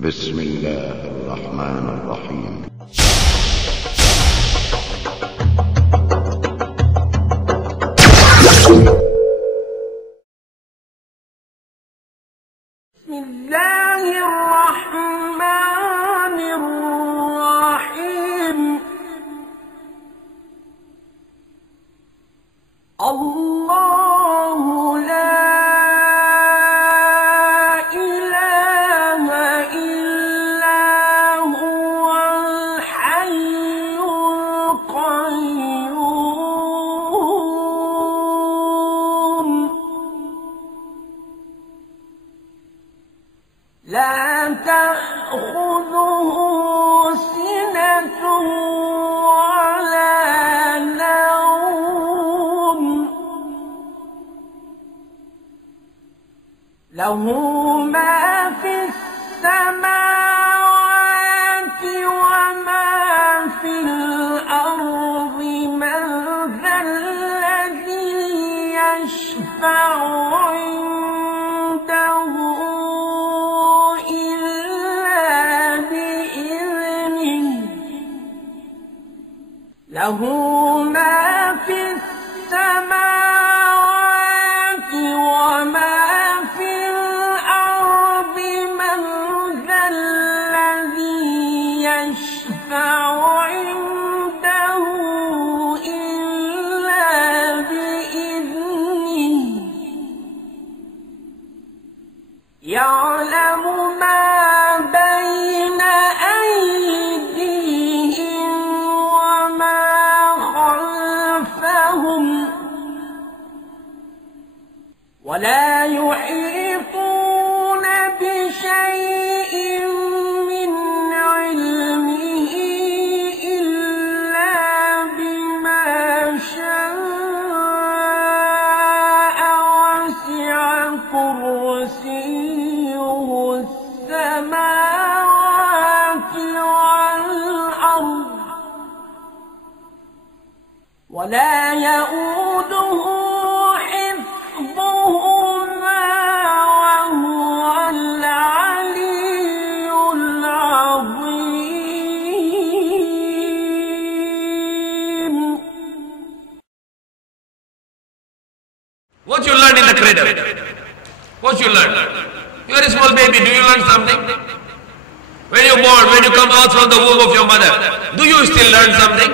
بسم الله الرحمن الرحيم. بسم الله الرحمن الرحيم. الله لا إله إلا هو الحي القيوم لا تأخذه سنة ولا نوم له ما في السماوات وما في الأرض من ذا الذي يشفع عنده له ما في السماوات وما في الأرض من ذا الذي يشفع عنده إلا بإذنه يعلم ما بين أيديهم وما خلفهم ولا يحيطون بشيء من علمه إلا بما شاء وسع كرسيه السماوات والأرض ولا يؤوده حفظهما وهو العلي العظيم. What you learned in the cradle? What you learned? You are a small baby. Do you learn something? When you are born, when you come out from the womb of your mother, do you still learn something?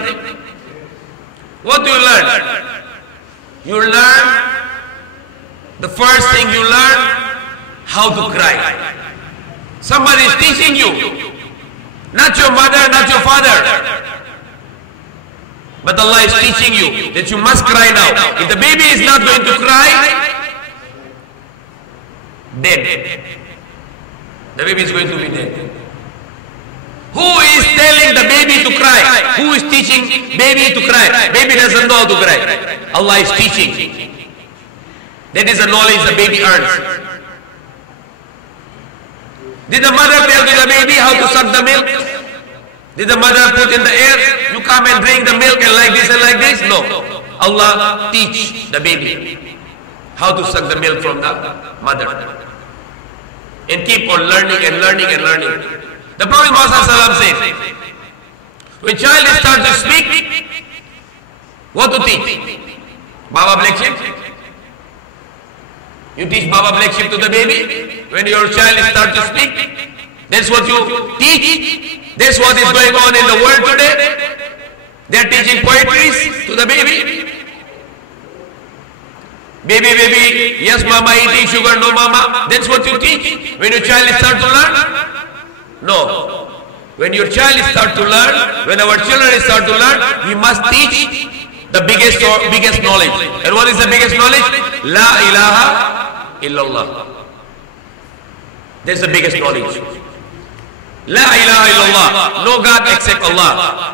What do you learn? You learn, the first thing you learn, how to cry. Somebody is teaching you. Not your mother, not your father. But Allah is teaching you that you must cry now. If the baby is not going to cry, dead. The baby is going to be dead. Who is telling the baby to cry? Who is teaching baby to cry? Baby doesn't know how to cry. Allah is teaching. That is the knowledge the baby earns. Did the mother tell to the baby how to suck the milk? Did the mother put in the air, you come and drink the milk and like this and like this? No. Allah teach the baby how to suck the milk from the mother. And keep on learning and learning and learning. The Prophet Muhammad says, when child starts to speak, what to teach? Baba Black Sheep? You teach Baba Black Sheep to the baby? When your child starts to speak? That's what you teach? That's what is going on in the world today? They are teaching poetries to the baby? Baby, baby, yes mama, eating sugar, no mama. That's what you teach? When your child starts to learn? No. When your child starts to learn, when our children start to learn, we must teach the biggest knowledge. And what is the biggest knowledge? La ilaha illallah. That's the biggest knowledge. La ilaha illallah. No God except Allah.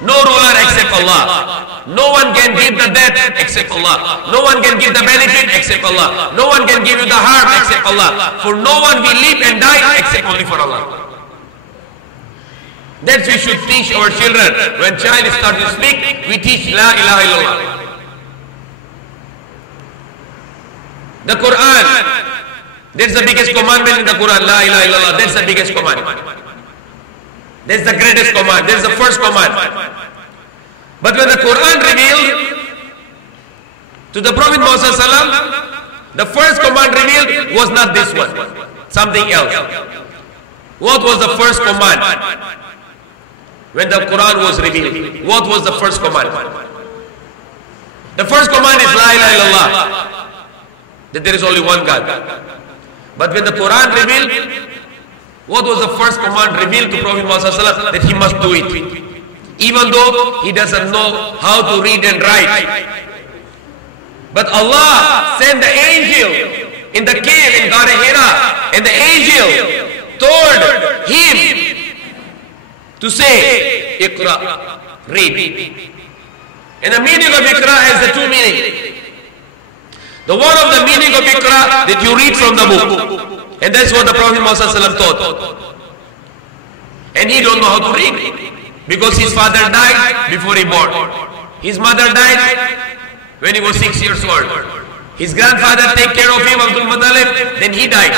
No ruler except Allah. No one can give the death except Allah. No one can give the benefit except Allah. No one can give you the harm except Allah. For no one will live and die except only for Allah. That we should teach our children. When child starts to speak, we teach La ilaha illallah. The Quran That's the biggest commandment in the Quran. La ilaha illallah. That's the biggest command. That's the greatest command. That's the first command. But when the Quran revealed to the Prophet Muhammad ﷺ, the first command revealed was not this one. Something else. What was the first command? When the Quran was revealed, what was the first command? The first command is La ilaha illallah, that there is only one God. But when the Quran revealed, what was the first command revealed to Prophet Muhammad ﷺ? That he must do it, even though he doesn't know how to read and write. But Allah sent the angel in the cave in Ghar Hira, and the angel told him to say, Iqra, read. And the meaning of Iqra has the two meanings. The one of the meaning of Iqra, that you read from the book. And that's what the Prophet Muhammad taught. And he don't know how to read, because his father died before he born. His mother died when he was 6 years old. His grandfather take care of him, Abdul, then he died.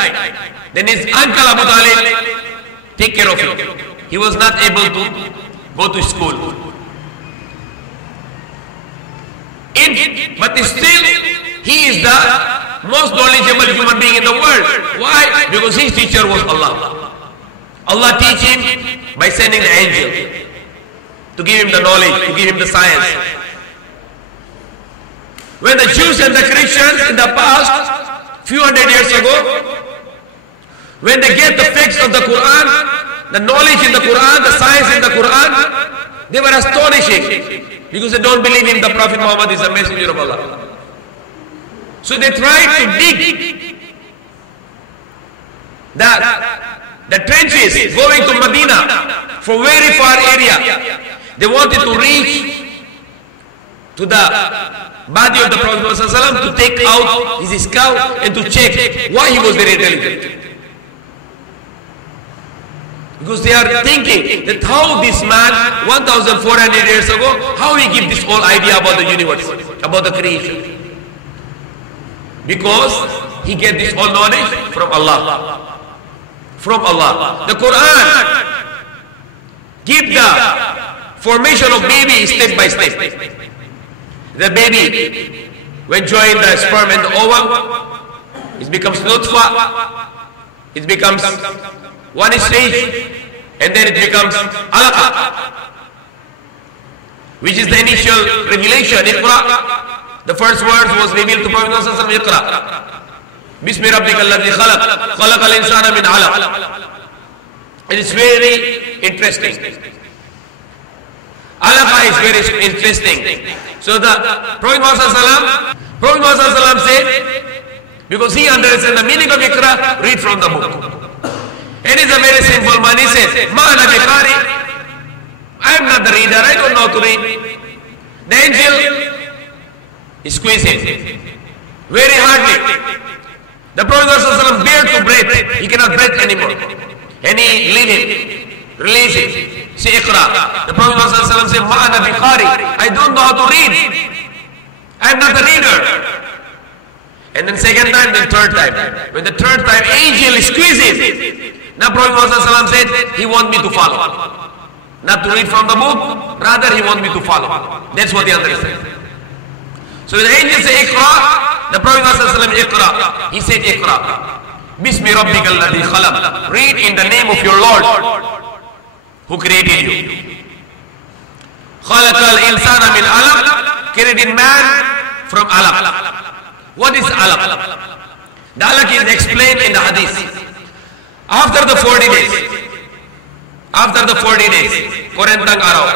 Then his uncle Abu Talib take care of him. He was not able to go to school. But still, he is the most knowledgeable human being in the world. Why? Because his teacher was Allah. Allah teach him by sending the angel to give him the knowledge, to give him the science. When the Jews and the Christians in the past, few hundred years ago, when they get the facts of the Quran, the knowledge in the Quran, the science in the Quran, they were astonishing, because they don't believe in the Prophet Muhammad is a messenger of Allah. So they tried to dig the trenches going to Medina from very far area. They wanted to reach to the body of the Prophet ﷺ to take out his skull and to check why he was very intelligent. Because they are thinking that how this man 1400 years ago, how he give this whole idea about the universe, about the creation. Because he get this whole knowledge from Allah. From Allah. The Quran give the formation of baby step by step. The baby, when join the sperm and the ovum, it becomes nutfa, it becomes one stage, and then it becomes alaqa, which is the initial revelation. Iqra, the first words was revealed to Prophet Muhammad. Iqra, Bismi Rabbika alladhi khalaq, khalaqa al-insana min alaq. It is very interesting. Alaqa is very interesting. So the Prophet Muhammad said, because he understands the meaning of Iqra, read from the book. And it's a very simple man. He says, Ma ana biqari, I am not the reader, I don't know how to read. The angel squeezed him very hardly. The Prophet ﷺ bear to breathe. He cannot breathe anymore. And he leave him, release him. Say Iqra. The Prophet ﷺ said, Ma ana biqari, I don't know how to read. I am not a reader. And then second time, then third time. When the third time, angel squeezes. Now Prophet ﷺ said, he want me to follow. Not to read from the book, rather he want me to follow. That's what he understands. So the angel said, Iqra. The Prophet ﷺ, Iqra. He said, Iqra. Bismi Rabbika alladhi khalaq. Read in the name of your Lord, who created you. Khalaqa al-insana min alaq. Created man from alaq. What is alaq? The alaq is explained in the hadith. After the 40 days, Korentang Araw,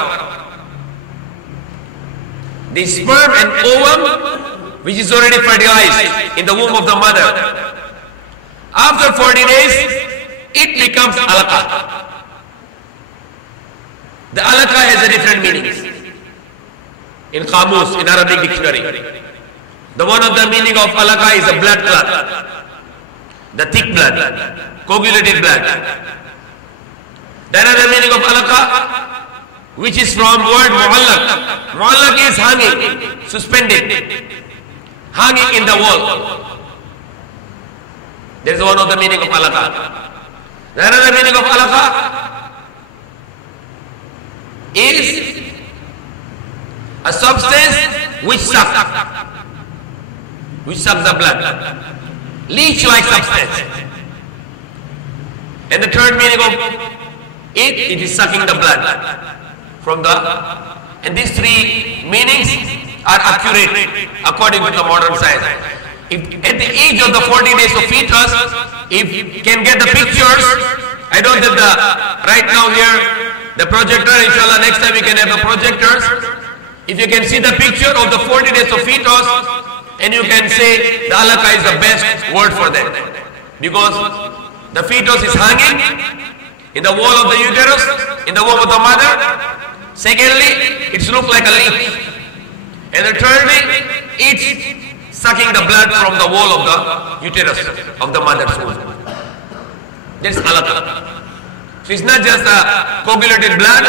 the sperm and ovum, which is already fertilized in the womb of the mother, after 40 days, it becomes alaqa. The alaqa has a different meaning in Qamus, in Arabic dictionary. The one of the meaning of alaqa is a blood clot, the thick blood, coagulated blood. The another meaning of alaqa, which is from word mu'allaq. Mu'allaq is hanging, suspended, hanging in the wall. That is one of the meaning of alaqa. The another meaning of alaqa is a substance which sucks the blood. Leech-like substance. And the third meaning of it is sucking the blood from the. And these three meanings are accurate according to the modern science. If at the age of the 40 days of fetus, if you can get the pictures, I don't have the right now here the projector. Inshallah, next time we can have the projectors. If you can see the picture of the 40 days of fetus, and you can say the alaqa is the best word for that, because the fetus is hanging in the wall of the uterus, in the womb of the mother. Secondly, it looks like a leech. And the thirdly, it's sucking the blood from the wall of the uterus of the mother's womb. That's alaqa. So it's not just a coagulated blood,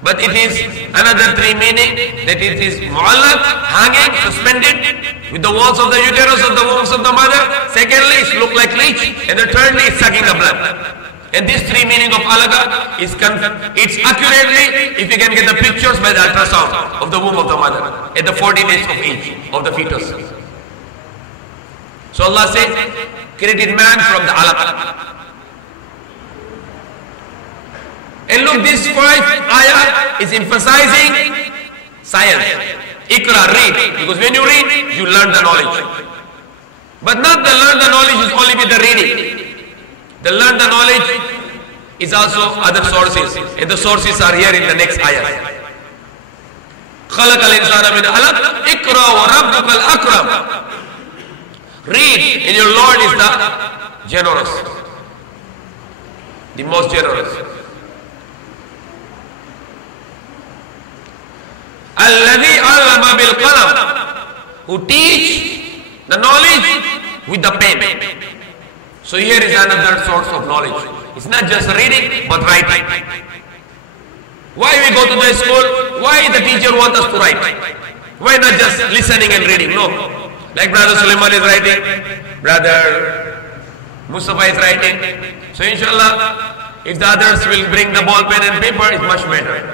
but it is another three meaning, that it is mu'allaq, hanging, suspended with the walls of the uterus of the wombs of the mother. Secondly, it looks like leech. And the thirdly, it's sucking the blood. And this three meaning of alaqa is it's accurately if you can get the pictures by the ultrasound of the womb of the mother at the 40 days of age of the fetus. So Allah says, created man from the alaqa. And look, this first ayah is emphasizing science. Ikra, read. Because when you read, you learn the knowledge. But not the learn the knowledge is only with the reading. The learn the knowledge is also other sources. And the sources are here in the next ayah. خَلَقَ الْإِنسَانَ مِنْ عَلَقٍ اقْرَأْ وَرَبُّكَ الْأَكْرَمُ. Read, and your Lord is the generous. The most generous. الَّذِي عَلَّمَ بِالْقَلَمِ. Who teach the knowledge with the pen. So here is another source of knowledge. It's not just reading, but writing. Why we go to the school? Why the teacher wants us to write? Why not just listening and reading? No. Like Brother Sulaiman is writing, Brother Mustafa is writing. So inshallah, if the others will bring the ball pen and paper, it's much better.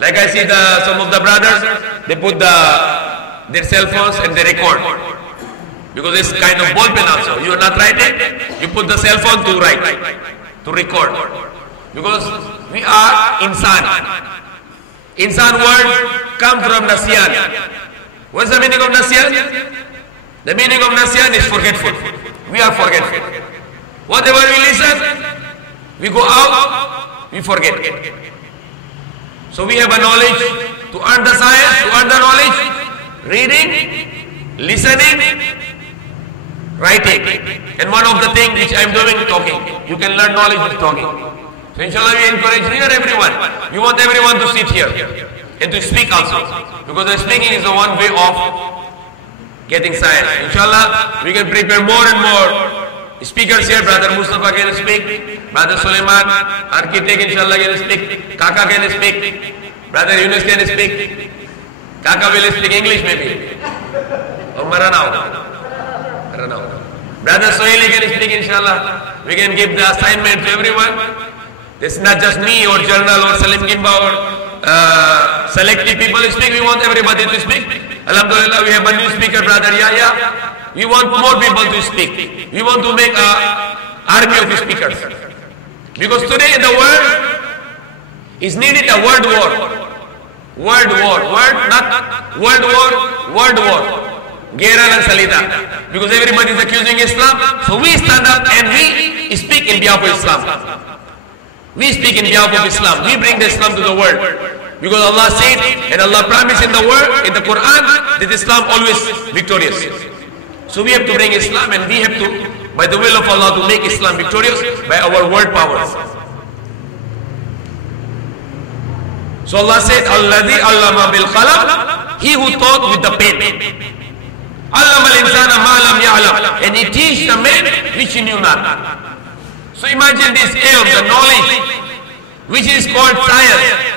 Like I see some of the brothers, they put their cell phones and they record. Because it's kind of ball pen also. You are not writing, you put the cell phone to write, to record. Because we are insan. Insan word comes from Nasyan. What's the meaning of Nasyan? The meaning of Nasyan is forgetful. We are forgetful. Whatever we listen, we go out, we forget. So we have a knowledge to earn the science, to earn the knowledge, reading, listening, writing. And one of the things which I am doing, talking. You can learn knowledge with talking. So inshallah we encourage here everyone. We want everyone to sit here and to speak also. Because the speaking is the one way of getting science. Inshallah we can prepare more and more speakers here. Brother Mustafa can speak. Brother Sulaiman, architect inshallah can speak. Kaka can speak. Brother Yunus can speak. Kaka will speak English maybe. Or Maranao. Brother Sohili can speak inshallah. We can give the assignment to everyone. This is not just me or Journal or Salim Gimba or selective people speak. We want everybody to speak. Alhamdulillah, we have a new speaker, Brother Yahya. We want more people to speak. We want to make an army of speakers. Because today in the world is needed a word war. Word war. Word, not world war, word war. Geral and Salida. Because everybody is accusing Islam. So we stand up and we speak in behalf of Islam. We speak in behalf of Islam. We bring the Islam to the world. Because Allah said and Allah promised in the word, in the Quran, that Islam always victorious. So we have to bring Islam and we have to, by the will of Allah, to make Islam victorious by our word powers. So Allah said, Alladhi allama bil qalam, he who taught with the pen. Allama al-insana ma lam ya'lam, and he teach the man which he knew not. So imagine this ilm, the knowledge, which is called science.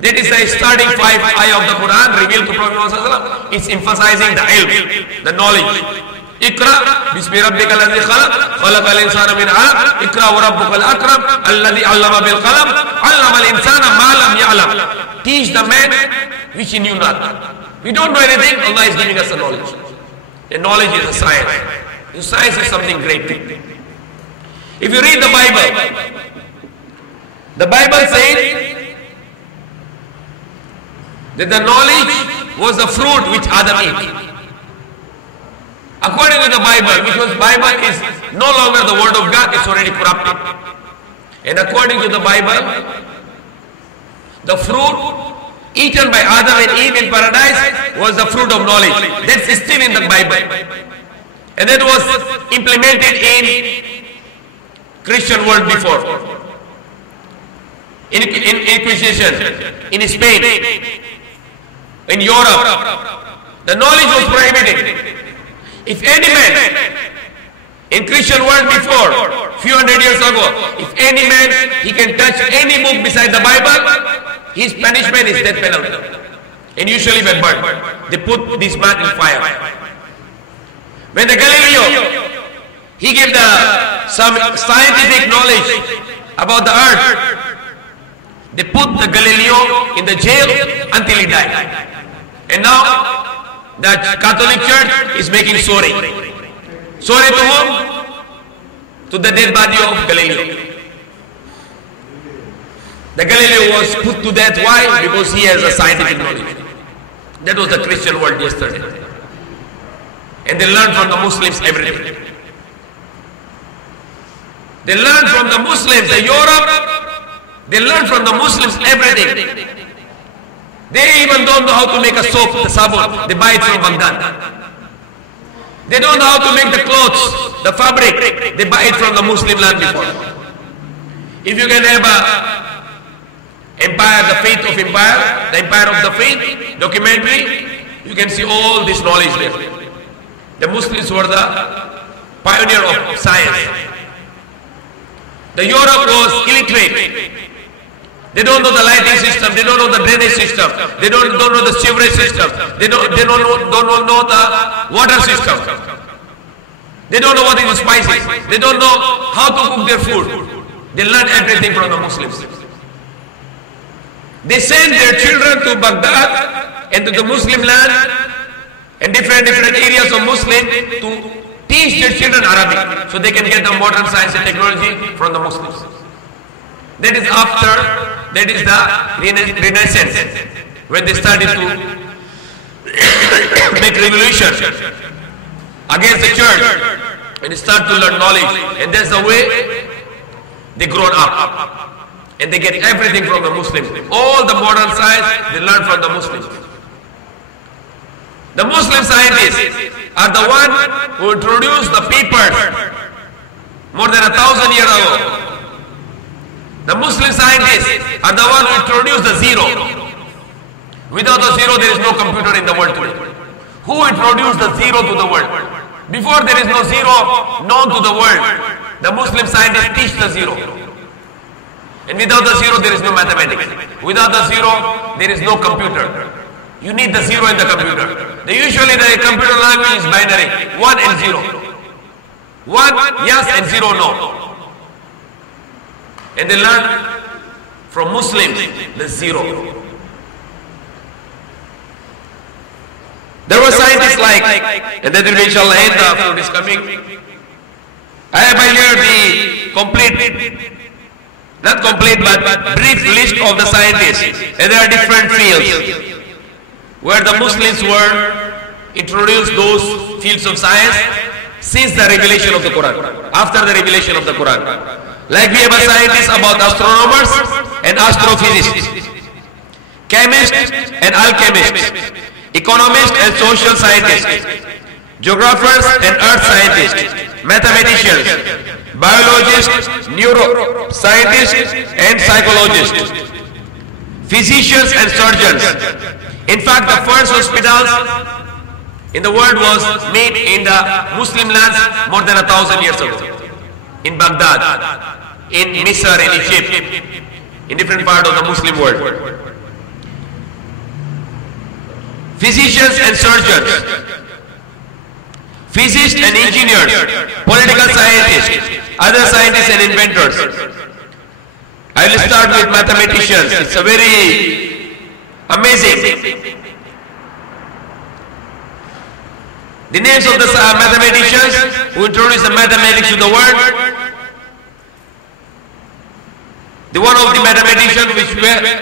That is the starting 5 ayah of the Quran revealed to Prophet Muhammad. It's emphasizing the ilm, the knowledge. Iqra bismi rabbika alladhi khalaq, khalaqal insana min 'alaq, Iqra wa rabbukal akram, alladhi 'allama bil qalam, 'allama al insana ma lam ya'lam. Teach the man which he knew not. We don't know anything, Allah is giving us the knowledge. And knowledge is a science. The science is something great. If you read the Bible says that the knowledge was the fruit which Adam ate. According to the Bible, because Bible is no longer the word of God, it's already corrupted. And according to the Bible, the fruit eaten by Adam and Eve in paradise was the fruit of knowledge. That's still in the Bible. And that was implemented in Christian world before. In Inquisition, in Spain, in Europe, the knowledge was prohibited. If any man in Christian world before, few hundred years ago, if any man, he can touch any book beside the Bible, his punishment is death penalty. And usually when burned, they put this man in fire. When the Galileo, he gave some scientific knowledge about the earth, they put the Galileo in the jail until he died. And now, the Catholic Church is making sorry. Sorry to whom? To the dead body of Galileo. The Galileo was put to death. Why? Because he has a scientific knowledge. That was the Christian world yesterday. And they learned from the Muslims everything. They learned from the Muslims, the Europe, they learned from the Muslims everything. They even don't know how to make a soap, the sabun. They buy it from Baghdad. They don't know how to make the clothes, the fabric. They buy it from the Muslim land before. If you can have a empire, the faith of empire, the empire of the faith, documentary, you can see all this knowledge there. The Muslims were the pioneer of science. The Europe was illiterate. They don't know the lighting system, they don't know the drainage system, they don't know the sewerage system, they don't know the water system. They don't know what is spices, they don't know how to cook their food. They learn everything from the Muslims. They send their children to Baghdad and to the Muslim land and different areas of Muslim to teach their children Arabic so they can get the modern science and technology from the Muslims. That is the Renaissance, when they started to make revolution against the church and start to learn knowledge. And that's the way they grow up. And they get everything from the Muslims. All the modern science, they learn from the Muslims. The Muslim scientists are the one who introduced the papers more than 1,000 years ago. The Muslim scientists are the one who introduced the zero. Without the zero, there is no computer in the world today. Who introduced the zero to the world? Before there is no zero known to the world, the Muslim scientists teach the zero. And without the zero, there is no mathematics. Without the zero, there is no computer. You need the zero in the computer. Usually the computer language is binary, 1 and 0. 1 yes and 0 no. And they learn from Muslims the zero. There were scientists like, and that will be inshallah end after this coming. I have here the complete, not complete but brief list of the scientists. And there are different fields where the Muslims were introduced those fields of science since the revelation of the Quran, after the revelation of the Quran. Like we have a scientist about astronomers and astrophysicists, chemists and alchemists, economists and social scientists, geographers and earth scientists, mathematicians, biologists, neuroscientists and psychologists, physicians and surgeons. In fact, the first hospitals in the world was made in the Muslim lands more than 1,000 years ago. In Baghdad, in Misr, in Egypt, in different parts of the Muslim world. Physicians and surgeons. physicists and engineers, political scientists, other scientists and inventors. I will start with mathematicians. It's a very amazing. The names of the mathematicians who introduced the mathematics to the world. The one of the mathematicians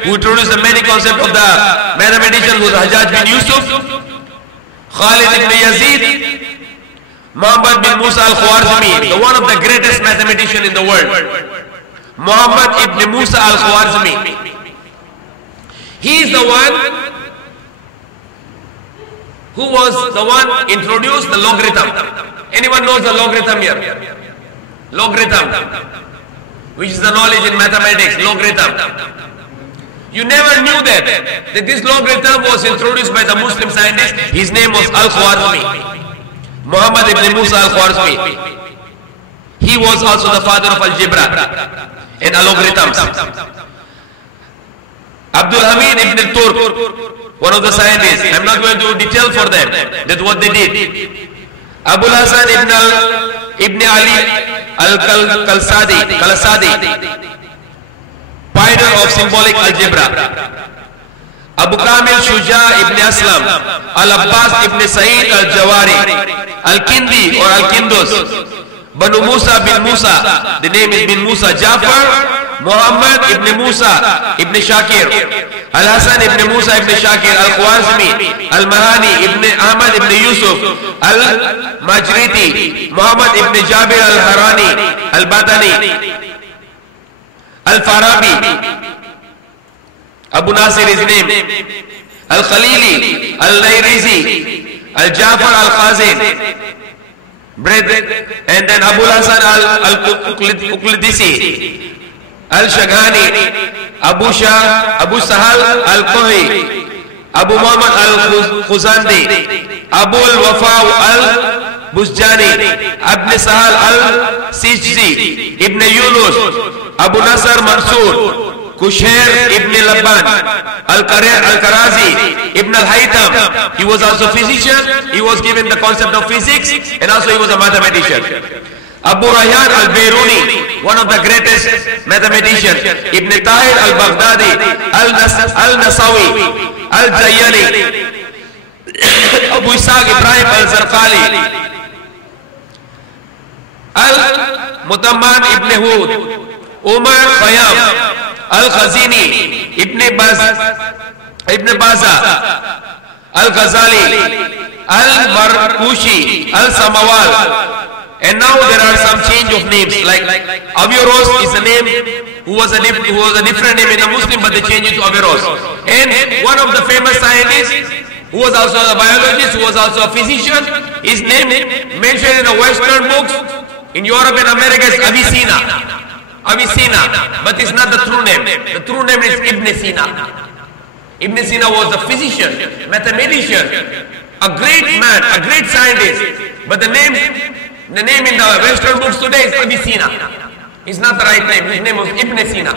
who introduced the many concepts of the mathematician was Hajjaj bin Yusuf, Khalid ibn Yazid, Muhammad bin Musa al-Khwarizmi, the one of the greatest mathematicians in the world. Muhammad ibn Musa al-Khwarizmi. He is the one who was the one introduced the logarithm. Anyone knows the logarithm here? Logarithm, which is the knowledge in mathematics, logarithm. You never knew that this logarithm was introduced by the Muslim scientist. His name was Al-Khwarizmi, Muhammad ibn Musa al-Khwarizmi. He was also the father of Algebra and algorithms. Abdul Hamid ibn Turk, one of the scientists. I'm not going to detail for them. That's what they did. Abul Hasan ibn Ali al-Kalsadi, pioneer of symbolic algebra. Abu Kamil Shuja ibn Aslam, Al-Abbas ibn Sa'id al-Jawari, Al-Kindi or Al-Kindus, Banu Musa bin Musa, the name is bin Musa, Jafar, Muhammad ibn Musa ibn Shakir, Al-Hasan ibn Musa ibn Shakir, Al-Khwarizmi, Al-Mahani ibn Ahmad ibn Yusuf, Al-Majriti, Muhammad ibn Jabir al-Harani, Al-Batani, Al-Farabi, Abu Nasir his name, Al-Khalili, Al-Nairizi, Al-Jafar al-Khazin, and then Abu Hasan al-Uqlidisi, Al-Shaghani, Abu Sahal al-Kohi, Abu Muhammad al-Khuzandi, Abu al-Wafa al-Buzjani, Ibn Sahal al-Sijzi, Ibn Yunus, Abu Nasr Mansur, Kushair ibn Labban, Al-Karazi, Ibn al-Haytham. He was also a physician. He was given the concept of physics, and also he was a mathematician. Abu Rayyan al-Bayruni, one of the greatest mathematicians. Ibn Tahir al-Baghdadi, Al-Nasawi, Al-Jayyani, Abu Ishaq Ibrahim al-Zarqali, Al-Mutamman ibn Hud, Umar Khayyam, Al-Khazini, Ibn Baza, Al-Ghazali, Al-Markushi, Al-Samawal. And now there are some change of names, like Averroes is a name who was a different name in the Muslim, but they changed it to Averroes. And one of the famous scientists, who was also a biologist, who was also a physician, his name mentioned in the Western books, in Europe and America is Avicenna, but it's not the true name. The true name is Ibn Sina. Ibn Sina was a physician, mathematician, a great man, a great scientist, but the name in the Western books today is Avicenna. It's not the right name. His name was Ibn Sina.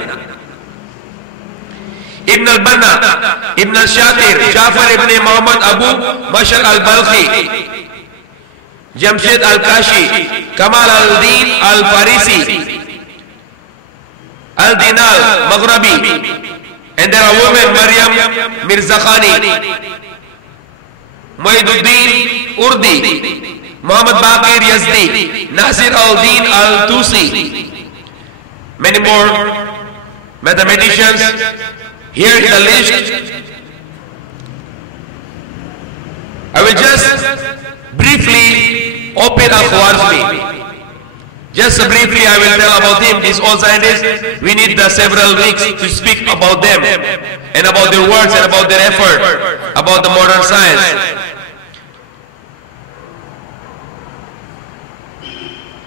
Ibn al-Banna, Ibn al-Shatir, Jafar ibn Muhammad Abu Bashar al-Balkhi, Jamshid al-Kashi, Kamal al-Din al-Farisi, Al-Dinal, Maghrabi, and there are women, Maryam Mirzakhani, Muhyiddin Urdi, Muhammad Baqir Yazdi, Nasir al-Din al-Tusi, many more mathematicians. Here is the list. I will just briefly open Al-Khwarizmi. Just briefly I will tell about him. These all scientists, we need several weeks to speak about them and about their works and about their effort, about the modern science.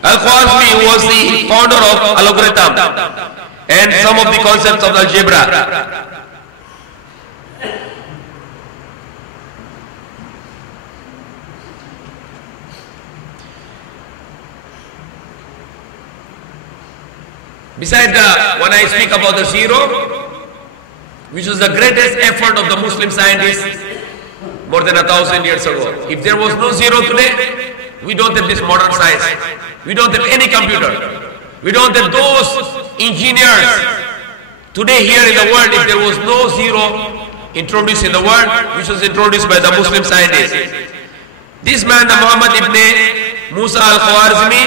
Al-Khwarizmi was the founder of algorithm and some of the concepts of algebra. Besides when I speak about the zero, which was the greatest effort of the Muslim scientists more than 1,000 years ago. If there was no zero today, We don't have this modern science. We don't have any computer. We don't have those engineers. Today here in the world, if there was no zero introduced in the world, which was introduced by the Muslim scientists. This man, the Muhammad ibn Musa al-Khwarizmi,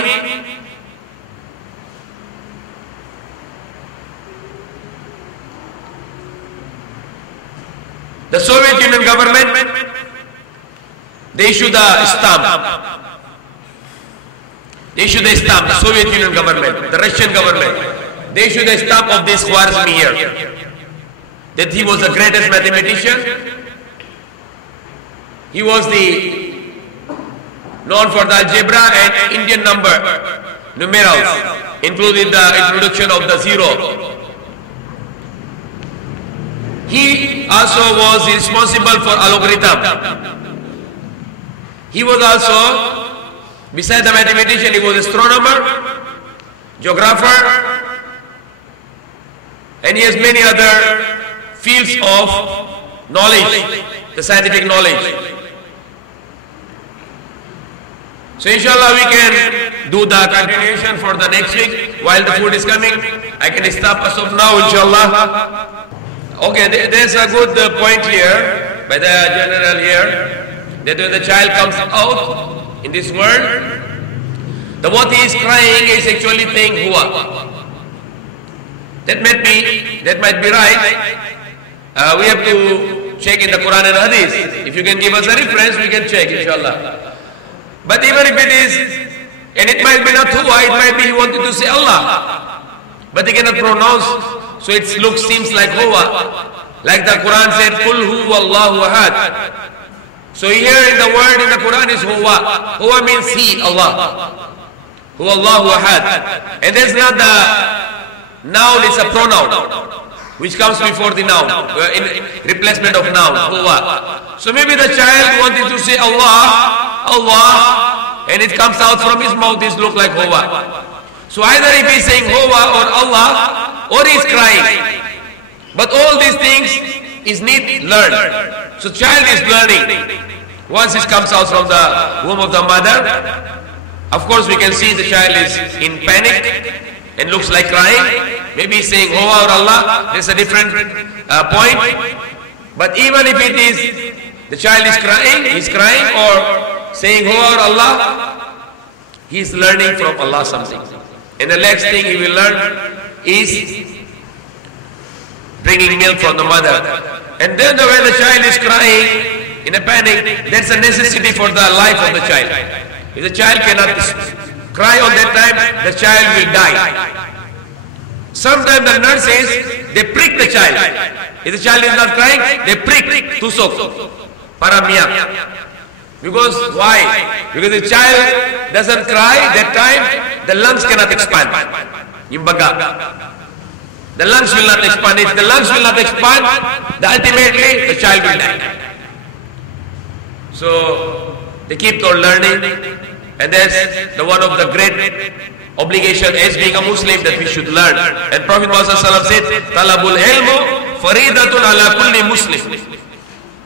the Soviet Union government, they issued a stamp. They issued a stamp, the Soviet Union government, the Russian government. They issued a stamp of this Khwarizmi here, that he was the greatest mathematician. He was known for the algebra and Indian numerals, including the introduction of the zero. He also was responsible for algorithm. He was also, besides the mathematician, he was astronomer, geographer, and he has many other fields of knowledge, the scientific knowledge. So inshallah we can do the continuation for the next week while the food is coming. I can stop as of now, inshallah. Okay, there's a good point here by the general here, that when the child comes out in this world, what he is crying is actually saying huwa. That might be right. We have to check in the Quran and Hadith. If you can give us a reference, we can check, inshallah. But even if it is, and it might be not huwa, it might be he wanted to say Allah, but he cannot pronounce, so it seems like huwa. Like the Quran said, Qul huwa Allahu ahad. So here in the word in the Quran is huwa. Huwa means he, Allah. Huwa Allahu ahad. And that's not the noun, it's a pronoun, which comes before the noun, in replacement of noun, huwa. So maybe the child wanted to say Allah, Allah, and it comes out from his mouth, this look like huwa. So either if he's saying huwa or Allah, or he's crying. But all these things is need learned. So child is learning. Once it comes out from the womb of the mother, of course we can see the child is in panic and looks like crying. Maybe he's saying huwa or Allah, there's a different point. But even if it is, the child is crying or saying huwa or Allah, he is learning from Allah something. And the next thing he will learn is bringing milk from the mother. And then when the child is crying in a panic, that's a necessity for the life of the child. If the child cannot cry on that time, the child will die. Sometimes the nurses, they prick the child. If the child is not crying, they prick, tusok, paramiya. Because why? Because the child doesn't cry, that time the lungs cannot expand. Imbaga. The lungs will not expand. If the lungs will not expand, ultimately the child will die. So they keep on learning, and that's the one of the great obligation as being a Muslim, that we should learn. And Prophet Muhammad said, "Talabul ilmu faridatun ala kulli Muslim."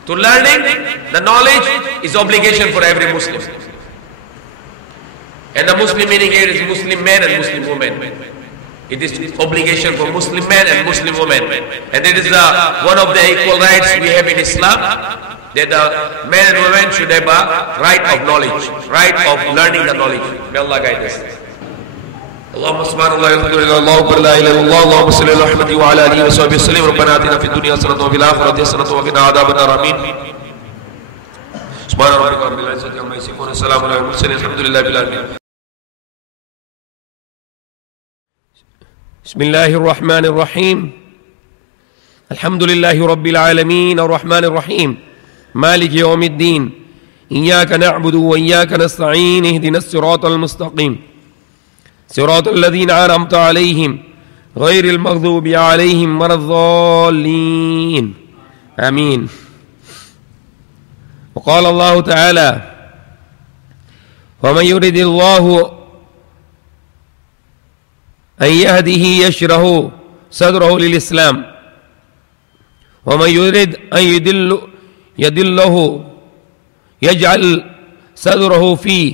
To learning, the knowledge is obligation for every Muslim. And the Muslim meaning here is Muslim man and Muslim woman. It is obligation for Muslim men and Muslim women. And it is one of the equal rights we have in Islam, that the men and women should have a right of knowledge, right of learning the knowledge. May Allah guide us. اللهم سبحان الله والحمد لله الله أكبر لا إله إلا الله اللهم صل على محمد وعلى آله وصحبه وسلم ربنا آتنا في الدنيا حسنة وفي الآخرة حسنة وقنا عذاب النار آمين سبحان ربك رب العزة عما يصفون السلام على المرسلين الحمد لله رب العالمين. بسم الله الرحمن الرحيم الحمد لله رب العالمين الرحمن الرحيم مالك يوم الدين إياك نعبد وإياك نستعين اهدنا الصراط المستقيم صراط الذين أنعمت عليهم غير المغضوب عليهم ولا الضالين آمين. وقال الله تعالى ومن يرد الله أن يهده يشرح صدره للإسلام ومن يرد أن يدله يجعل صدره فيه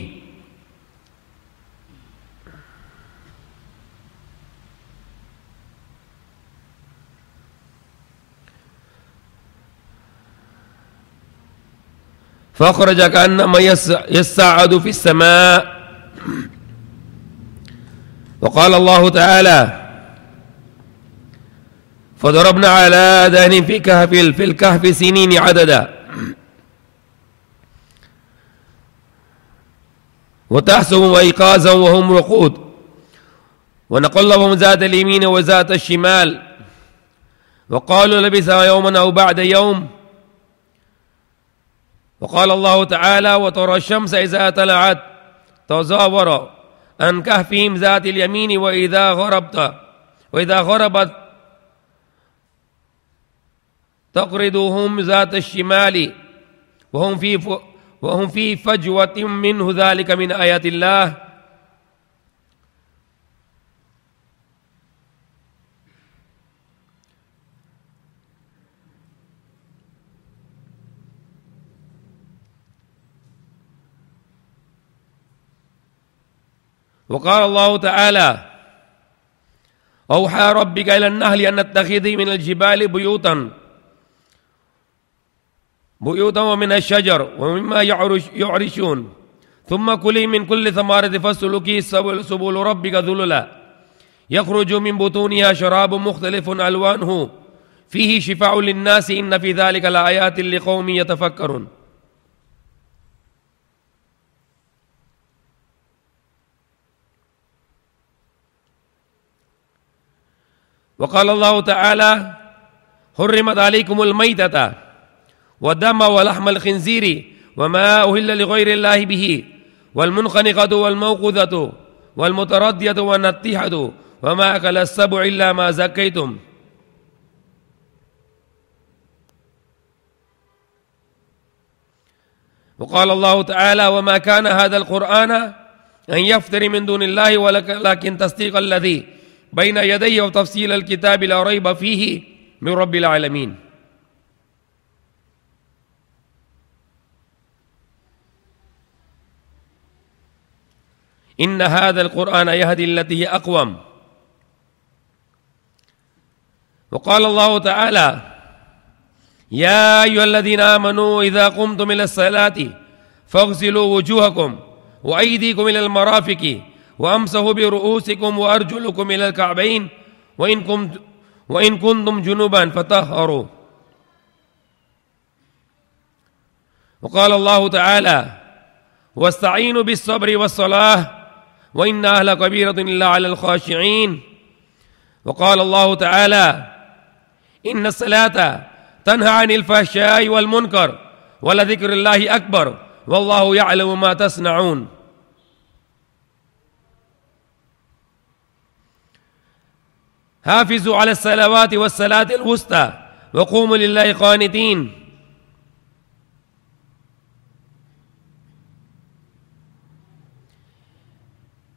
فأخرج كأنما يسعد في السماء. وقال الله تعالى: فضربنا على آذانهم في الكهف سنين عددا وتحسبهم أيقاظا وهم رقود ونقلبهم ذات اليمين وذات الشمال وقالوا لبث يوما أو بعد يوم. وقال الله تعالى: وترى الشمس إذا طلعت تزاور عن كهفهم ذات اليمين وإذا غربت تقرضهم ذات الشمال وهم في فجوة منه ذلك من آيات الله. وقال الله تعالى: أوحى ربك إلى النحل أن اتخذي من الجبال بيوتا ومن الشجر ومما يعرشون ثم كلي من كل ثمرة فاسلكي سبل ربك ذللا يخرج من بطونها شراب مختلف ألوانه فيه شفاء للناس إن في ذلك لآيات لقوم يتفكرون. وقال الله تعالى: حرمت عليكم الميتة والدم ولحم الخنزير وما أهل لغير الله به والمنخنقة والموقوذة والمتردية والنطيحة وما أكل السبع إلا ما زكيتم. وقال الله تعالى: وما كان هذا القرآن أن يفتر من دون الله ولكن تصديق الذي بين يديه وتفصيل الكتاب لا ريب فيه من رب العالمين. إن هذا القرآن يهدي التي هي أقوم. وقال الله تعالى: يا أيها الذين آمنوا إذا قمتم إلى الصلاة فاغسلوا وجوهكم وأيديكم إلى المرافق وامسحوا برؤوسكم وارجلكم الى الكعبين وان كنتم جنبا فطهروا. وقال الله تعالى: واستعينوا بالصبر والصلاة وانها لكبيرة الا على الخاشعين. وقال الله تعالى: ان الصلاة تنهى عن الفحشاء والمنكر ولذكر الله اكبر والله يعلم ما تصنعون. حافظوا على الصلوات والصلاة الوسطى وقوموا لله قانتين.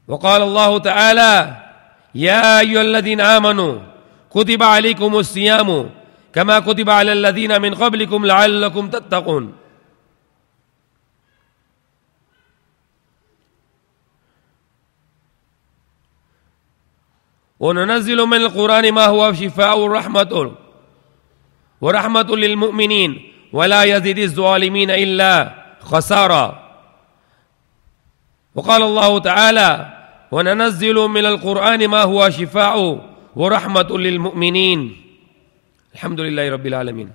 وقال الله تعالى: يا أيها الذين آمنوا كتب عليكم الصيام كما كتب على الذين من قبلكم لعلكم تتقون. وننزل من القرآن ما هو شفاء ورحمة للمؤمنين ولا يزيد الظالمين إلا خسارا. وقال الله تعالى: وننزل من القرآن ما هو شفاء ورحمة للمؤمنين. الحمد لله رب العالمين.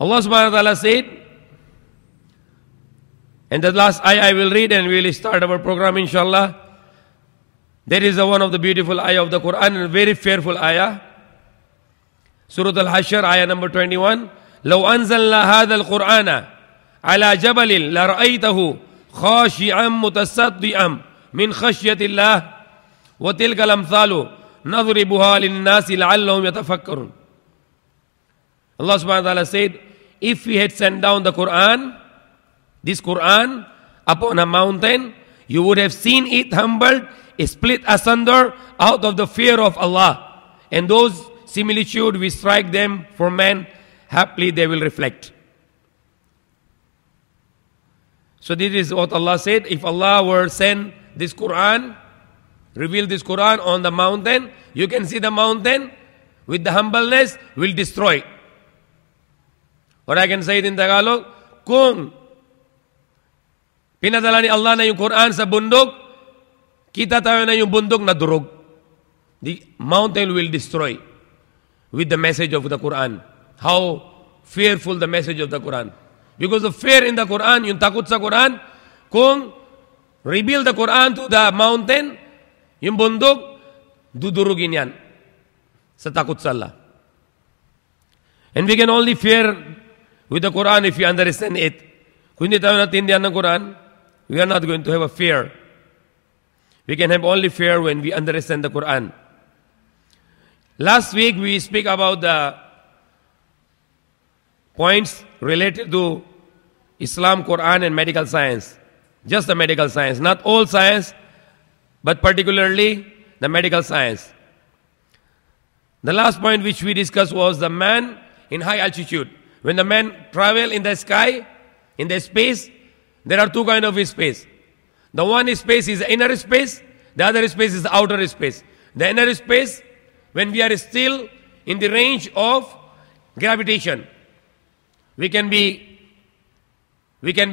Allah subhanahu wa ta'ala said, and the last ayah I will read and we will start our program inshallah. That is one of the beautiful ayah of the Quran and a very fearful ayah. Surah Al-Hashr, ayah number 21. لو أنزلنا هذا القرآن على جبل لرأيته خاشعا متصدعا من خشية الله وتلك الأمثال نضربها للناس لعلهم يتفكرون. Allah subhanahu wa ta'ala said, if we had sent down the Quran, this Quran, upon a mountain, you would have seen it humbled, split asunder out of the fear of Allah. And those similitude we strike them for men, happily they will reflect. So this is what Allah said. If Allah were to send this Quran, reveal this Quran on the mountain, you can see the mountain with the humbleness will destroy. Or I can say it in Tagalog, kung pinadala ni Allah na yung Quran sa bundok, kita tayo na yung bundok na durog. The mountain will destroy with the message of the Quran. How fearful the message of the Quran. Because the fear in the Quran, yung takot sa Quran, kung reveal the Quran to the mountain, yung bundok, dudurugin yan sa takot sa Allah. And we can only fear with the Quran if you understand it. Kung hindi tayo natindihan ng Quran, we are not going to have a fear. We can have only fear when we understand the Quran. Last week we speak about the points related to Islam, Quran, and medical science. Just the medical science, not all science, but particularly the medical science. The last point which we discussed was the man in high altitude. When the man travel in the sky, in the space, there are two kinds of space. The one space is the inner space, the other space is the outer space. The inner space, when we are still in the range of gravitation, we can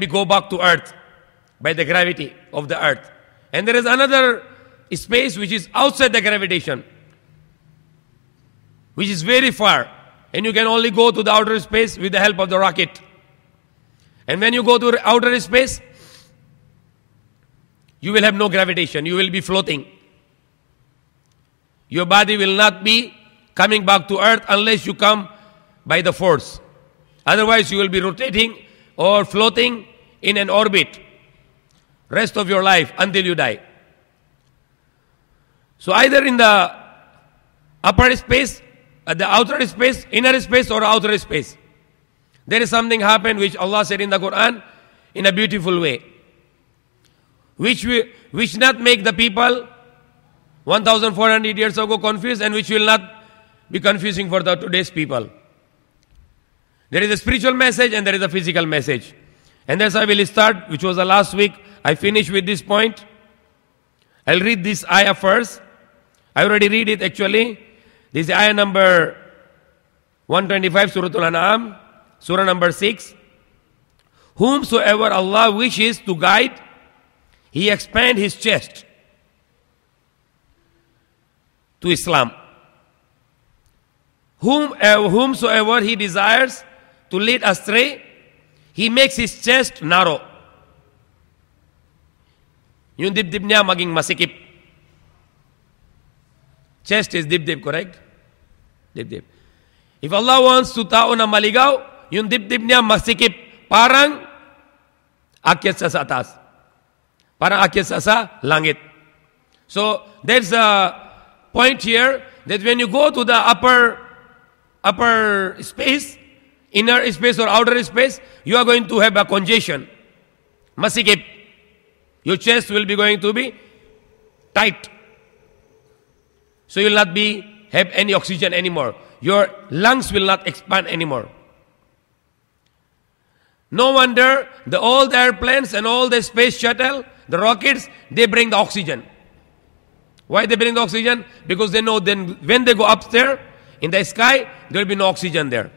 go back to earth by the gravity of the earth. And there is another space which is outside the gravitation, which is very far. And you can only go to the outer space with the help of the rocket. And when you go to the outer space, you will have no gravitation. You will be floating. Your body will not be coming back to earth unless you come by the force. Otherwise, you will be rotating or floating in an orbit rest of your life until you die. So either in the upper space, the outer space, inner space, or outer space, there is something happened which Allah said in the Quran in a beautiful way, which not make the people 1,400 years ago confused, and which will not be confusing for the today's people. There is a spiritual message and there is a physical message. And that's how I will start, which was the last week. I finished with this point. I'll read this ayah first. I already read it actually. This is ayah number 125, Surah Al-An'am, Surah number 6. Whomsoever Allah wishes to guide, He expand his chest to Islam. Whomsoever He desires to lead astray, He makes his chest narrow. Yung dibdib niya maging masikip. Chest is dibdib, correct? Dibdib. If Allah wants to tao na maligaw, yung dibdib niya masikip, parang akyat sa atas. Parang akyat sa langit. So, there's a point here that when you go to the upper space, inner space or outer space, you are going to have a congestion. Masikip. Your chest will be going to be tight. So you will not have any oxygen anymore. Your lungs will not expand anymore. No wonder all the airplanes and all the space shuttle, the rockets, they bring the oxygen. Why they bring the oxygen? Because they know then when they go upstairs in the sky, there will be no oxygen there.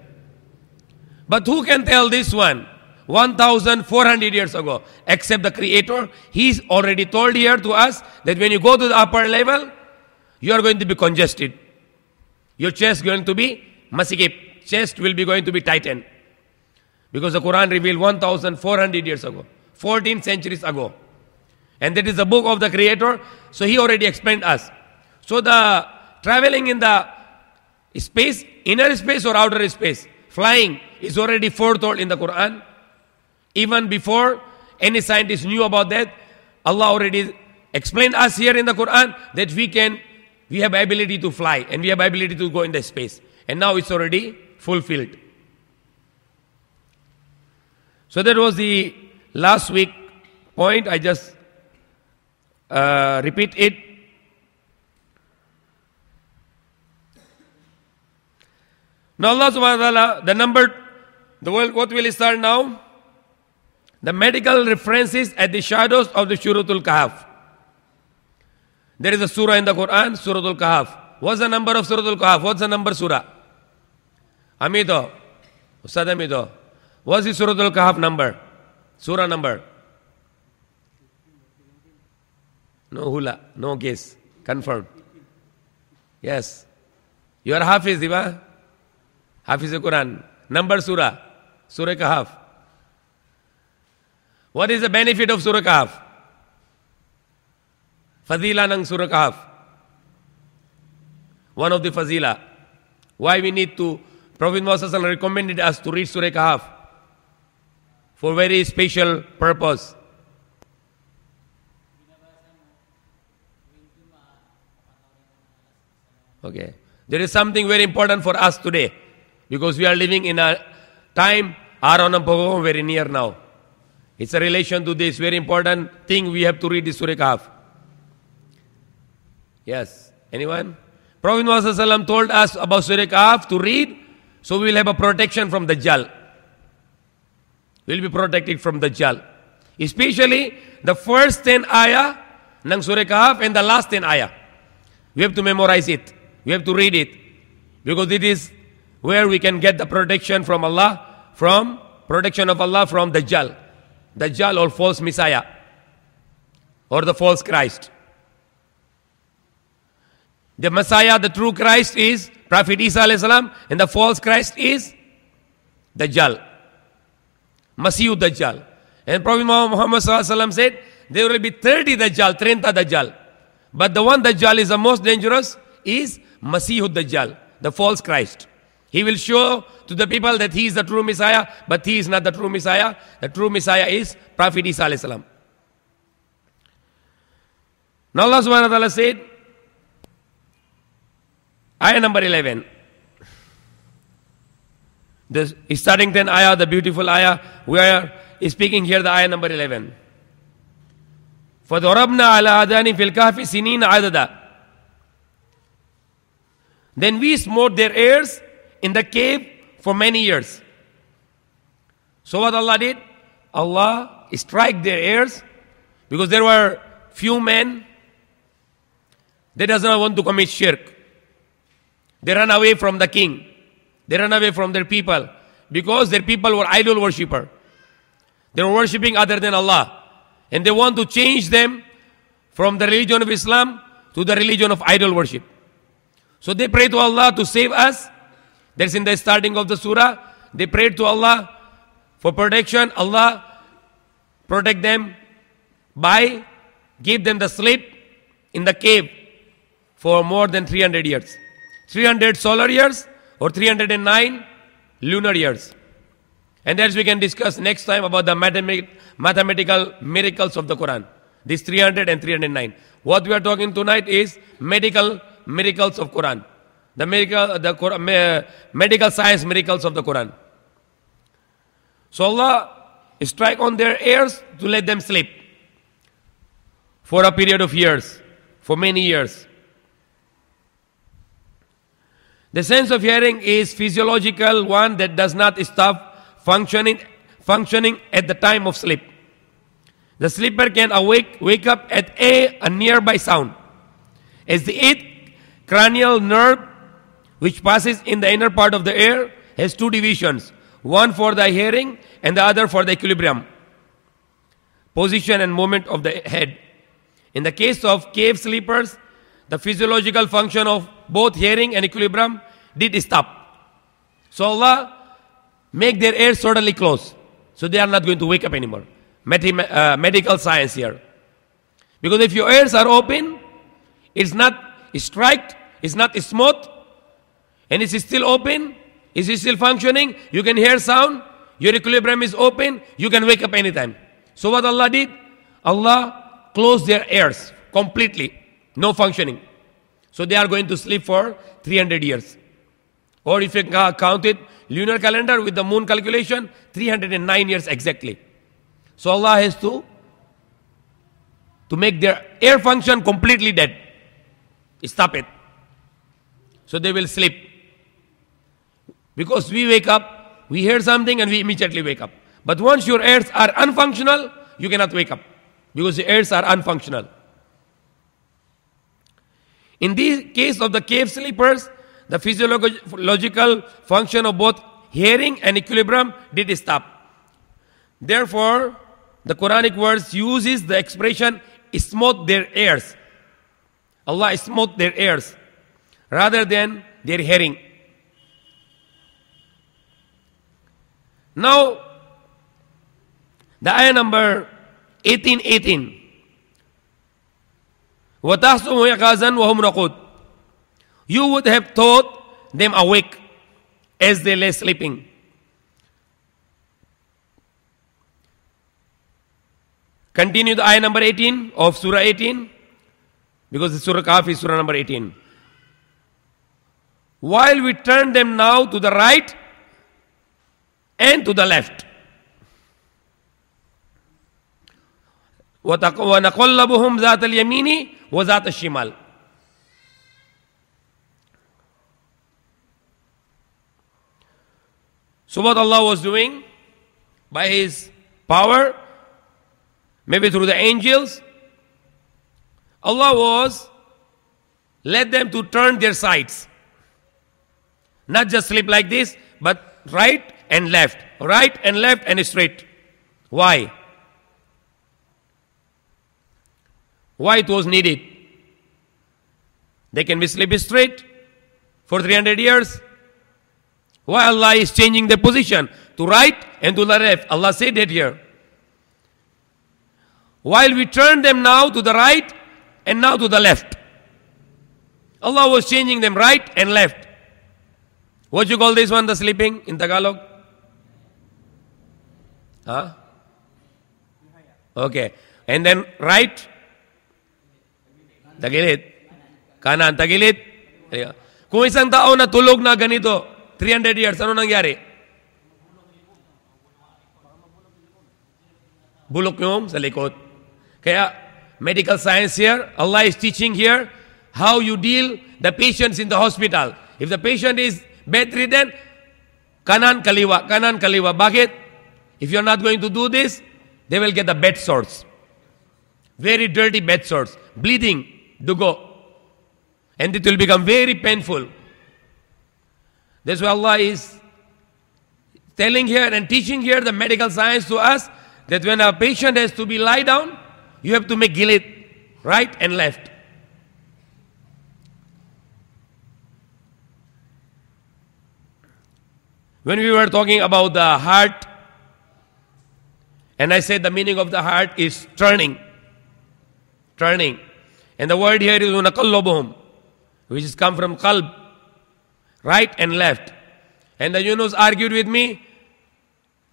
But who can tell this one? 1,400 years ago, except the Creator. He's already told here to us that when you go to the upper level, you are going to be congested. Your chest is going to be masikip. Chest will be going to be tightened. Because the Quran revealed 1,400 years ago, 14 centuries ago. And that is the book of the Creator. So He already explained us. So the traveling in the space, inner space or outer space, flying is already foretold in the Quran. Even before any scientist knew about that, Allah already explained us here in the Quran that we have ability to fly and we have ability to go in the space. And now it's already fulfilled. So that was the last week point. I just repeat it. Now Allah subhanahu wa ta'ala, what will start now? The medical references at the shadows of the Suratul Kahf. There is a surah in the Quran, Suratul Kahf. What's the number of Suratul Kahf? What's the number surah? Amido. Ustad Amido. What's the Surah Al-Kahf number? Surah number? No hula, no guess. Confirmed. Yes. You are Hafiz, Diva? Hafiz al-Quran. Number Surah. Surah Kahf. What is the benefit of Surah Kahf? Fadila ng Surah Kahf. One of the fazila. Why we need to, Prophet Muhammad recommended us to read Surah Kahf for very special purpose. Okay. There is something very important for us today because we are living in a time, Aronam Pogom very near now. It's a relation to this very important thing we have to read the Surah Kahf. Yes. Anyone? Prophet Muhammad told us about Surah Kahf to read, so we will have a protection from Dajjal. We will be protected from Dajjal. Especially the first 10 ayah ng Surah Kahf and the last 10 ayah. We have to memorize it. We have to read it. Because it is where we can get the protection from Allah, from protection of Allah from Dajjal. Dajjal or false Messiah. Or the false Christ. The Messiah, the true Christ is Prophet Isa alayhi salam, and the false Christ is Dajjal. Masihu Dajjal. And Prophet Muhammad sallallahu alaihi wasallam said, there will be 30 Dajjal, 30 Dajjal. But the one Dajjal is the most dangerous is Masihu Dajjal, the false Christ. He will show to the people that he is the true Messiah, but he is not the true Messiah. The true Messiah is Prophet Isa alayhi salam. Now Allah subhanahu wa ta'ala said, ayah number 11. The starting 10 ayah, the beautiful ayah, we are speaking here the ayah number 11. فَضَرَبْنَا عَلَىٰ آذَانِهِمْ فِي الْكَهْفِ سِنِينَ عَدَدًا. Then we smote their ears in the cave for many years. So what Allah did? Allah strike their ears because there were few men they does not want to commit shirk. They run away from the king. They run away from their people because their people were idol worshipper. They were worshipping other than Allah. And they want to change them from the religion of Islam to the religion of idol worship. So they pray to Allah to save us. That's in the starting of the surah. They prayed to Allah for protection. Allah protect them by give them the sleep in the cave for more than 300 years. 300 solar years or 309 lunar years. And that we can discuss next time about the mathematical miracles of the Quran. These 300 and 309. What we are talking tonight is medical miracles of Quran. The medical science miracles of the Quran. So Allah strike on their ears to let them sleep for a period of years, for many years. The sense of hearing is physiological one that does not stop functioning at the time of sleep. The sleeper can wake up at a nearby sound. As the eighth cranial nerve, which passes in the inner part of the ear, has two divisions, one for the hearing and the other for the equilibrium, position and movement of the head. In the case of cave sleepers, the physiological function of both hearing and equilibrium did stop. So Allah make their ears totally closed. So they are not going to wake up anymore. Medical science here. Because if your ears are open, it's not striked, it's not smooth, and it's still open, it's still functioning, you can hear sound, your equilibrium is open, you can wake up anytime. So what Allah did? Allah closed their ears completely. No functioning. So they are going to sleep for 300 years. Or if you count it, lunar calendar with the moon calculation, 309 years exactly. So Allah has to make their air function completely dead. Stop it. So they will sleep. Because we wake up, we hear something and we immediately wake up. But once your ears are unfunctional, you cannot wake up. Because the ears are unfunctional. In the case of the cave sleepers, the physiological function of both hearing and equilibrium did stop. Therefore, the Quranic verse uses the expression smote their ears. Allah smote their ears rather than their hearing. Now, the ayah number 18:18. وَتَحْسُبُهُمْ يَقَظًا وَهُمْ رُقُودٌ. You would have thought them awake as they lay sleeping. Continue the ayah number 18 of Surah 18, because the Surah Kahf is Surah number 18. While we turn them now to the right and to the left. وَنَقَلَّبُهُمْ ذَاتَ الْيَمِينِ وَذَاتَ الشِّمَالِ. So what Allah was doing by His power, maybe through the angels, Allah was led them to turn their sides. Not just sleep like this, but right and left and straight. Why? Why it was needed? They can be sleep straight for 300 years. Why Allah is changing their position to right and to the left? Allah said it here. While we turn them now to the right and now to the left. Allah was changing them right and left. What you call this one, the sleeping in Tagalog? Huh? Okay. And then right? Tagilid. Kanan, tagilid. Kung isang tao na tulog na ganito, 300 years, ano nangyari? Bulok yung sa likod. Kaya, medical science here, Allah is teaching here how you deal the patients in the hospital. If the patient is bedridden, kanan, kaliwa. Bakit? If you're not going to do this, they will get the bed sores. Very dirty bed sores. Bleeding, dugo. And it will become very painful. That's why Allah is telling here and teaching here the medical science to us that when a patient has to be lie down, you have to make gilit, right and left. When we were talking about the heart, and I said the meaning of the heart is turning. Turning. And the word here is unaqallubuhum, which is come from qalb, right and left. And the Yunus argued with me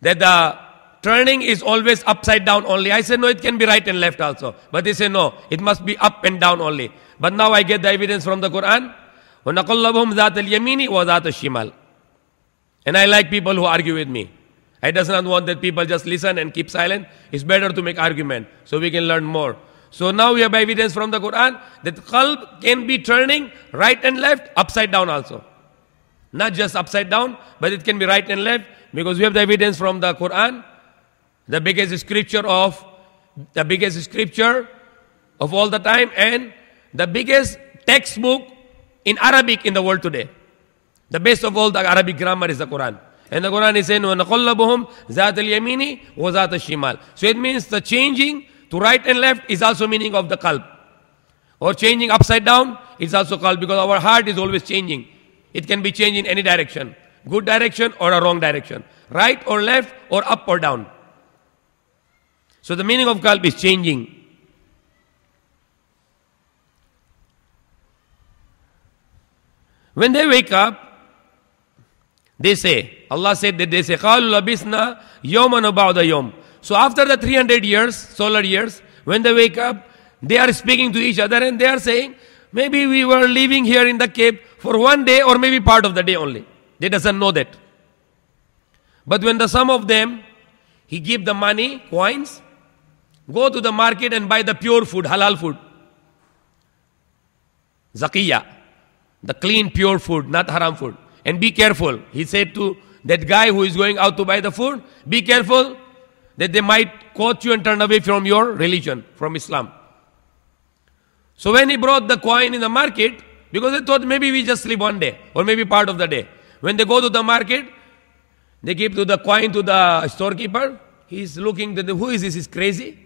that the turning is always upside down only. I said, no, it can be right and left also. But they say, no, it must be up and down only. But now I get the evidence from the Quran. وَنَقَلَّبُهُمْ ذَاتَ الْيَمِينِ وَذَاتَ الشِّمَالِ. And I like people who argue with me. I does not want that people just listen and keep silent. It's better to make argument so we can learn more. So now we have evidence from the Quran that qalb can be turning right and left, upside down also. Not just upside down, but it can be right and left, because we have the evidence from the Quran, the biggest scripture of all the time, and the biggest textbook in Arabic in the world today. The best of all the Arabic grammar is the Quran. And the Quran is saying, وَنَقَلَّبُهُمْ ذَاتَ الْيَمِينِ وَذَاتَ الشِّمَالِ. So it means the changing to right and left is also meaning of the qalb. Or changing upside down is also qalb, because our heart is always changing. It can be changed in any direction. Good direction or a wrong direction. Right or left or up or down. So the meaning of qalb is changing. When they wake up, they say, Allah said that they say, قَالُوا لَبِسْنَا يَوْمًا وَبَعْدَ يَوْمٍ. So after the 300 years, solar years, when they wake up, they are speaking to each other and they are saying, maybe we were living here in the cave for one day or maybe part of the day only. They doesn't know that. But when the some of them, he give the money, coins, go to the market and buy the pure food, halal food. Zakiyah, the clean, pure food, not haram food. And be careful. He said to that guy who is going out to buy the food, be careful that they might quote you and turn away from your religion, from Islam. So when he brought the coin in the market, because they thought maybe we just sleep one day or maybe part of the day. When they go to the market They give to the coin to the storekeeper. He's looking, who is this? He's crazy?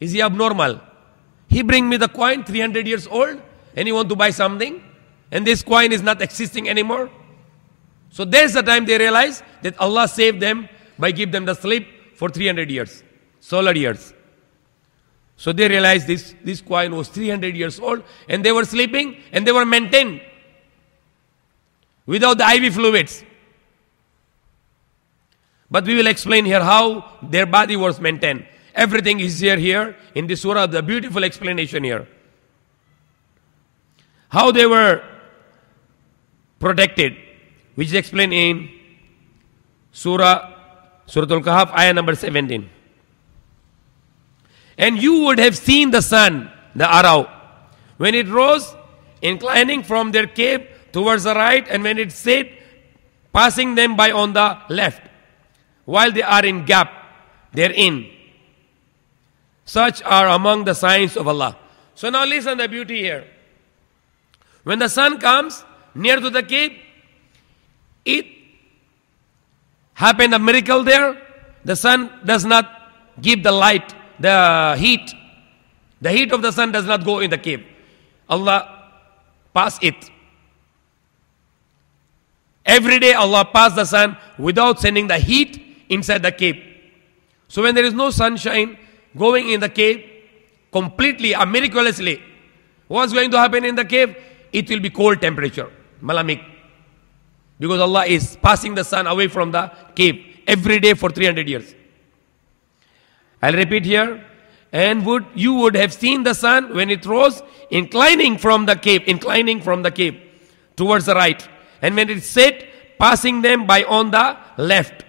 Is he abnormal? He bring me the coin, 300 years old, and he want to buy something, and this coin is not existing anymore. So there's the time they realize that Allah saved them by give them the sleep for 300 years, solar years. So they realized this coin was 300 years old, and they were sleeping, and they were maintained without the IV fluids. But we will explain here how their body was maintained. Everything is here in this surah, the beautiful explanation here. How they were protected, which is explained in Surah Al-Kahf, ayah number 17. And you would have seen the sun, the arrow, when it rose, inclining from their cave towards the right, and when it set, passing them by on the left, while they are in gap therein. Such are among the signs of Allah. So now listen the beauty here. When the sun comes near to the cave, it happened a miracle there. The sun does not give the light, the heat. The heat of the sun does not go in the cave. Allah pass it. Every day Allah pass the sun without sending the heat inside the cave. So when there is no sunshine going in the cave, completely, miraculously, what's going to happen in the cave? It will be cold temperature, malamik. Because Allah is passing the sun away from the cave every day for 300 years. I'll repeat here. And you would have seen the sun when it rose, inclining from the cave towards the right. And when it set, passing them by on the left,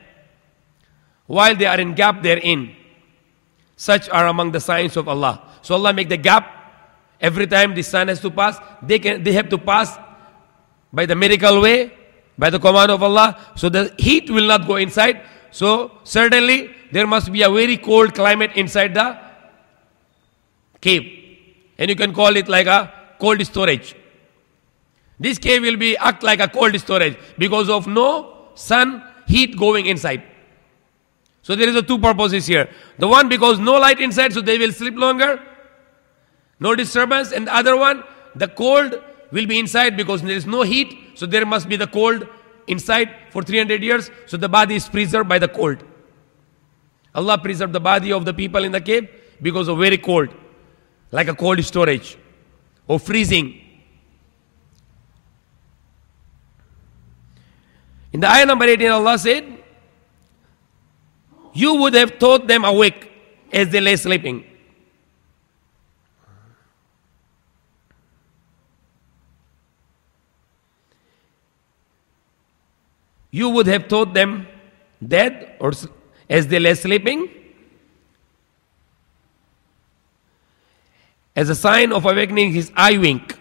while they are in gap therein. Such are among the signs of Allah. So Allah make the gap. Every time the sun has to pass, they have to pass by the miracle way, by the command of Allah. So the heat will not go inside. So certainly there must be a very cold climate inside the cave. And you can call it like a cold storage. This cave will be act like a cold storage because of no sun heat going inside. So there is a two purposes here. The one, because no light inside, so they will sleep longer. No disturbance. And the other one, the cold will be inside because there is no heat. So there must be the cold inside for 300 years. So the body is preserved by the cold. Allah preserved the body of the people in the cave because of very cold. Like a cold storage or freezing. In the ayah number 18, Allah said, you would have taught them awake as they lay sleeping. You would have taught them dead or as they lay sleeping. As a sign of awakening, his eye wink.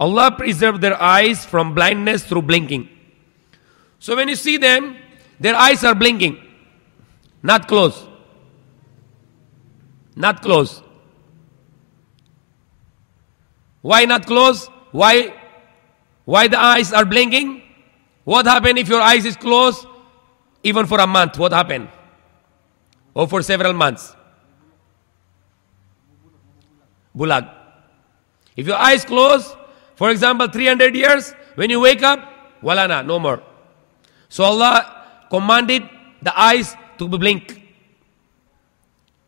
Allah preserved their eyes from blindness through blinking. So when you see them, their eyes are blinking. Not closed. Not closed. Why not closed? Why the eyes are blinking? What happened if your eyes is closed even for a month? What happened? Or for several months? Bulag. If your eyes closed, for example, 300 years, when you wake up, walana, no more. So Allah commanded the eyes to blink.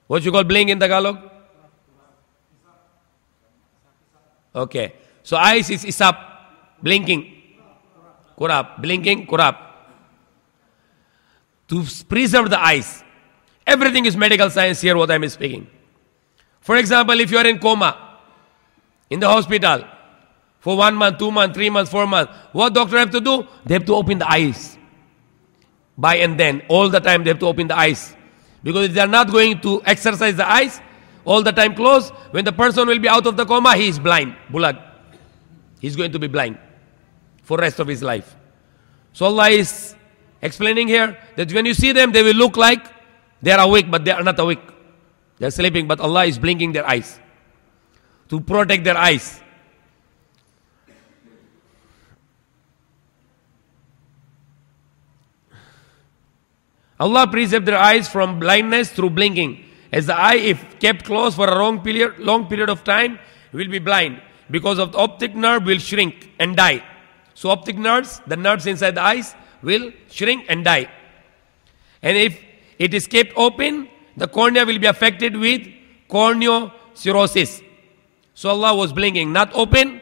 What you call blink in Tagalog? Okay. So eyes is isap, blinking. Kurap, blinking, kurap. To preserve the eyes. Everything is medical science here, what I am speaking. For example, if you are in coma, in the hospital, for 1 month, 2 months, 3 months, 4 months, what doctor have to do? They have to open the eyes. By and then, all the time they have to open the eyes. Because if they are not going to exercise the eyes, all the time closed, when the person will be out of the coma, he is blind. Bulag. He's going to be blind for the rest of his life. So Allah is explaining here that when you see them, they will look like they are awake, but they are not awake. They are sleeping, but Allah is blinking their eyes to protect their eyes. Allah preserved their eyes from blindness through blinking. As the eye, if kept closed for a long period of time, will be blind. Because of the optic nerve will shrink and die. So optic nerves, the nerves inside the eyes, will shrink and die. And if it is kept open, the cornea will be affected with corneocirrhosis. So Allah was blinking, not open,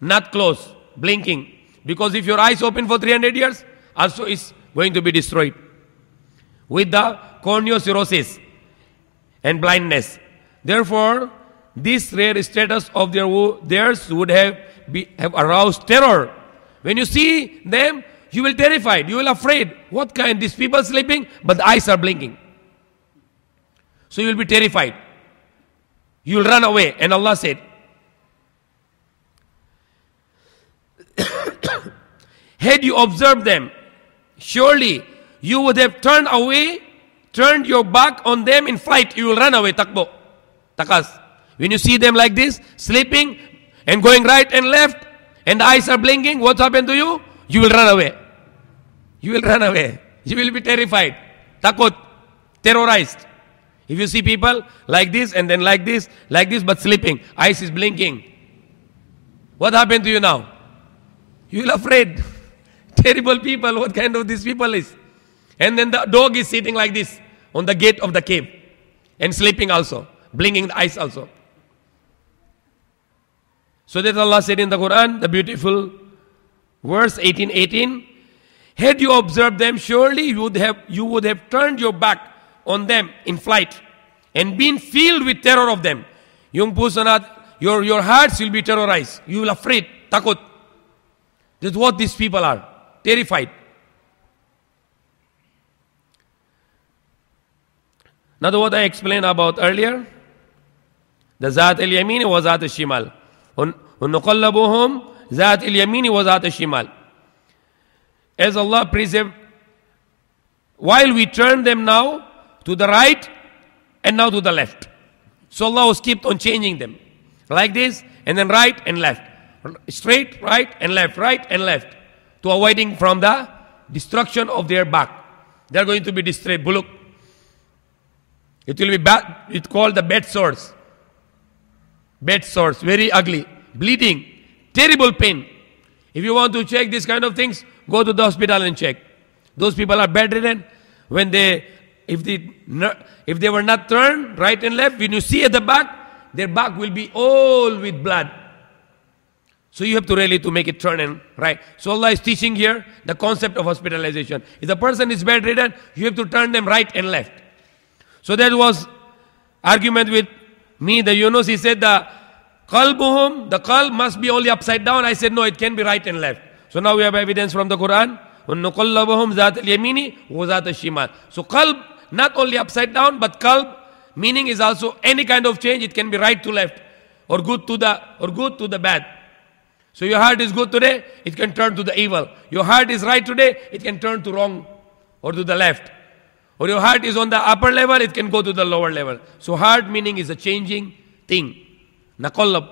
not closed, blinking. Because if your eyes open for 300 years, also is going to be destroyed with the corneocirrhosis and blindness. Therefore, this rare status of theirs would have aroused terror. When you see them, you will be terrified, you will be afraid. What kind? These people sleeping, but the eyes are blinking. So you will be terrified. You will run away. And Allah said, had you observed them, surely you would have turned your back on them in flight. You will run away, takbo, takas. When you see them like this, sleeping and going right and left, and the eyes are blinking, what happened to you? You will run away. You will run away. You will be terrified, takut, terrorized. If you see people like this and then like this, but sleeping, eyes is blinking, what happened to you now? You will afraid. Terrible people, what kind of these people is? And then the dog is sitting like this on the gate of the cave and sleeping also, blinking the eyes also. So that Allah said in the Quran, the beautiful verse 18:18, had you observed them, surely you would have turned your back on them in flight and been filled with terror of them. Yung puso your hearts will be terrorized. You will afraid, takut. That's what these people are, terrified. Now what I explained about earlier, the Zat al-Yamini wa Zat al-Shimal. وَنُقَلَّبُهُمْ ذَاتِ الْيَمِينِ وَذَاتِ الشِّمَالِ. As Allah preserved, while we turn them now to the right and now to the left. So Allah was kept on changing them. Like this, and then right and left. Straight, right and left, to avoiding from the destruction of their back. They are going to be destroyed, buluk. It will be bad. It's called the bed sores. Bed sores, very ugly, bleeding, terrible pain. If you want to check these kind of things, go to the hospital and check. Those people are bedridden. If they were not turned right and left, when you see at the back, their back will be all with blood. So you have to really to make it turn and right. So Allah is teaching here the concept of hospitalization. If the person is bedridden, you have to turn them right and left. So that was argument with me, the Yunus. He said the qalb must be only upside down. I said no, it can be right and left. So now we have evidence from the Quran. وَنُقَلَّبُهُمْ ذَاتَ الْيَمِينِ وَذَاتَ الشِّمَالِ. So qalb, not only upside down, but qalb, meaning is also any kind of change. It can be right to left, or good to the bad. So your heart is good today, it can turn to the evil. Your heart is right today, it can turn to wrong or to the left. Or your heart is on the upper level, it can go to the lower level. So heart meaning is a changing thing. Naqallab.